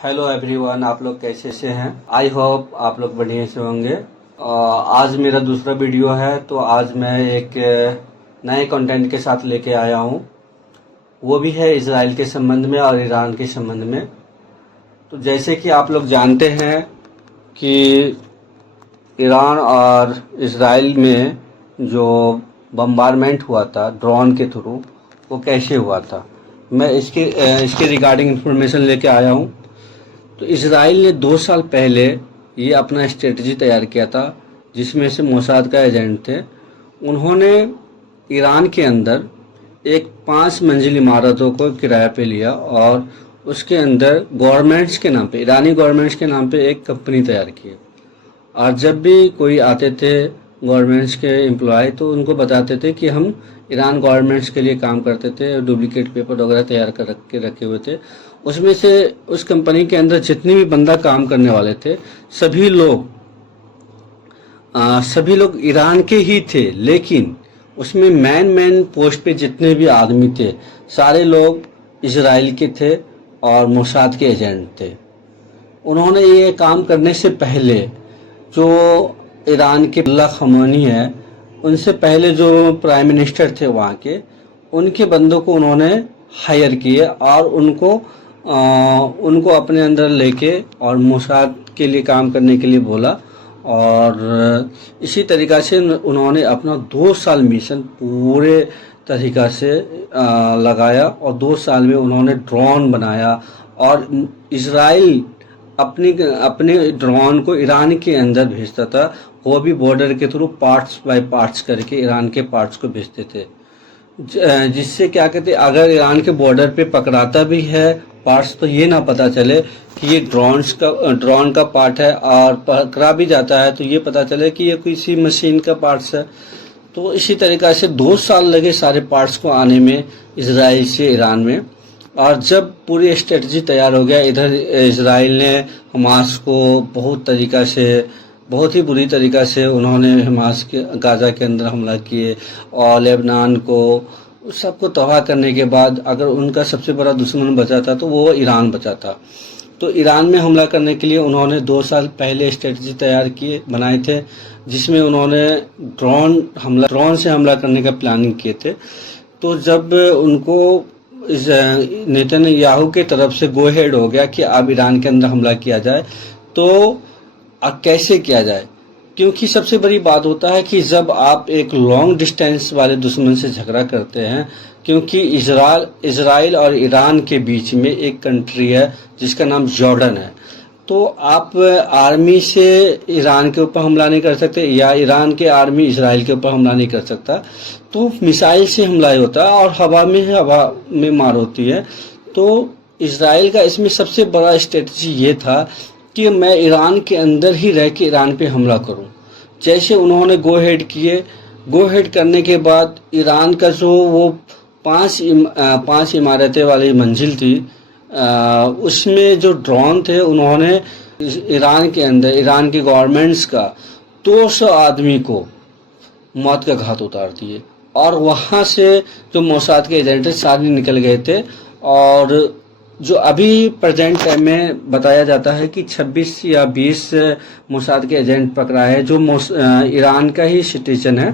Hello everyone, आप लोग कैसे से हैं। आई होप आप लोग बढ़िया से होंगे। आज मेरा दूसरा वीडियो है, तो आज मैं एक नए कंटेंट के साथ लेके आया हूँ। वो भी है इजराइल के संबंध में और ईरान के संबंध में। तो जैसे कि आप लोग जानते हैं कि ईरान और इजराइल में जो बम्बारमेंट हुआ था ड्रोन के थ्रू, वो कैसे हुआ था, मैं इसके रिगार्डिंग इंफॉर्मेशन लेके आया हूँ। तो इजराइल ने 2 साल पहले ये अपना स्ट्रेटजी तैयार किया था, जिसमें से मोसाद का एजेंट थे। उन्होंने ईरान के अंदर एक 5 मंजिल इमारतों को किराए पे लिया और उसके अंदर गवर्नमेंट्स के नाम पे, ईरानी गवर्नमेंट्स के नाम पे एक कंपनी तैयार की। और जब भी कोई आते थे गवर्नमेंट्स के एम्प्लॉय, तो उनको बताते थे कि हम ईरान गवर्नमेंट्स के लिए काम करते थे, डुप्लीकेट पेपर वगैरह तैयार कर रखे हुए थे। उसमें से उस कंपनी के अंदर जितने भी बंदा काम करने वाले थे, सभी लोग ईरान के ही थे, लेकिन उसमें मैन पोस्ट पे जितने भी आदमी थे, सारे लोग इजराइल के थे और मोसाद के एजेंट थे। उन्होंने ये काम करने से पहले जो ईरान के अयतुल्लाह ख़ामेनी है, उनसे पहले जो प्राइम मिनिस्टर थे वहाँ के, उनके बंदों को उन्होंने हायर किए और उनको अपने अंदर लेके और मोसाद के लिए काम करने के लिए बोला। और इसी तरीक़ा से उन्होंने अपना 2 साल मिशन पूरे तरीक़ा से लगाया और 2 साल में उन्होंने ड्रोन बनाया। और इजराइल अपने ड्रोन को ईरान के अंदर भेजता था, वो भी बॉर्डर के थ्रू पार्ट्स बाय पार्ट्स करके ईरान के पार्ट्स को भेजते थे, जिससे क्या कहते, अगर ईरान के बॉर्डर पे पकड़ाता भी है पार्ट्स, तो ये ना पता चले कि ये ड्रोन का पार्ट है, और पकड़ा भी जाता है तो ये पता चले कि ये किसी मशीन का पार्ट्स है। तो इसी तरीक़ा से 2 साल लगे सारे पार्ट्स को आने में इजराइल से ईरान में। और जब पूरी स्ट्रेटजी तैयार हो गया, इधर इजराइल ने हमास को बहुत ही बुरी तरीक़ा से उन्होंने हमास के गाज़ा के अंदर हमला किए, और लेबनान को सबको तबाह करने के बाद अगर उनका सबसे बड़ा दुश्मन बचा था तो वो ईरान बचा था। तो ईरान में हमला करने के लिए उन्होंने 2 साल पहले स्ट्रेटजी बनाए थे, जिसमें उन्होंने ड्रोन से हमला करने का प्लानिंग किए थे। तो जब उनको नेतन्याहू के तरफ से गो हेड हो गया कि अब ईरान के अंदर हमला किया जाए, तो अब कैसे किया जाए, क्योंकि सबसे बड़ी बात होता है कि जब आप एक लॉन्ग डिस्टेंस वाले दुश्मन से झगड़ा करते हैं, क्योंकि इजराइल और ईरान के बीच में एक कंट्री है जिसका नाम जॉर्डन है। तो आप आर्मी से ईरान के ऊपर हमला नहीं कर सकते, या ईरान के आर्मी इजराइल के ऊपर हमला नहीं कर सकता, तो मिसाइल से हमला होता है और हवा में मार होती है। तो इजराइल का इसमें सबसे बड़ा स्ट्रेटजी ये था कि मैं ईरान के अंदर ही रह के ईरान पे हमला करूं। जैसे उन्होंने गो हेड करने के बाद ईरान का जो वो 5 इमारतें वाली मंजिल थी, उसमें जो ड्रोन थे, उन्होंने ईरान के अंदर ईरान की गवर्नमेंट्स का 200 आदमी को मौत का घाट उतार दिए। और वहाँ से जो मोसाद के एजेंट सारे निकल गए थे। और जो अभी प्रेजेंट टाइम में बताया जाता है कि 26 या 20 मोसाद के एजेंट पकड़ाए हैं, जो ईरान का ही सिटीजन है।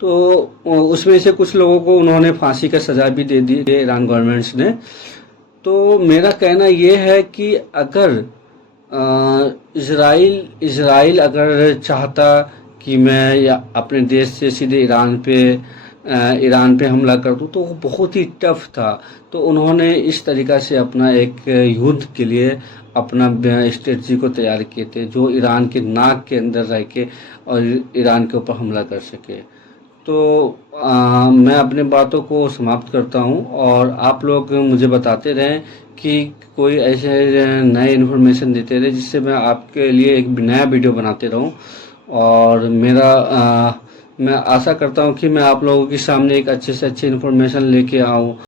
तो उसमें से कुछ लोगों को उन्होंने फांसी का सजा भी दे दी है ईरान गवर्नमेंट्स ने। तो मेरा कहना ये है कि अगर इजराइल अगर चाहता कि मैं अपने देश से सीधे ईरान पे हमला कर दूं, तो वो बहुत ही टफ था। तो उन्होंने इस तरीक़ा से अपना एक युद्ध के लिए अपना स्ट्रेटजी को तैयार किए थे, जो ईरान के नाक के अंदर रह के और ईरान के ऊपर हमला कर सके। तो मैं अपने बातों को समाप्त करता हूं, और आप लोग मुझे बताते रहें कि कोई ऐसे नए इन्फॉर्मेशन देते रहे, जिससे मैं आपके लिए एक नया वीडियो बनाते रहूं। और मैं आशा करता हूं कि मैं आप लोगों के सामने एक अच्छे से अच्छी इन्फॉर्मेशन लेके आऊं।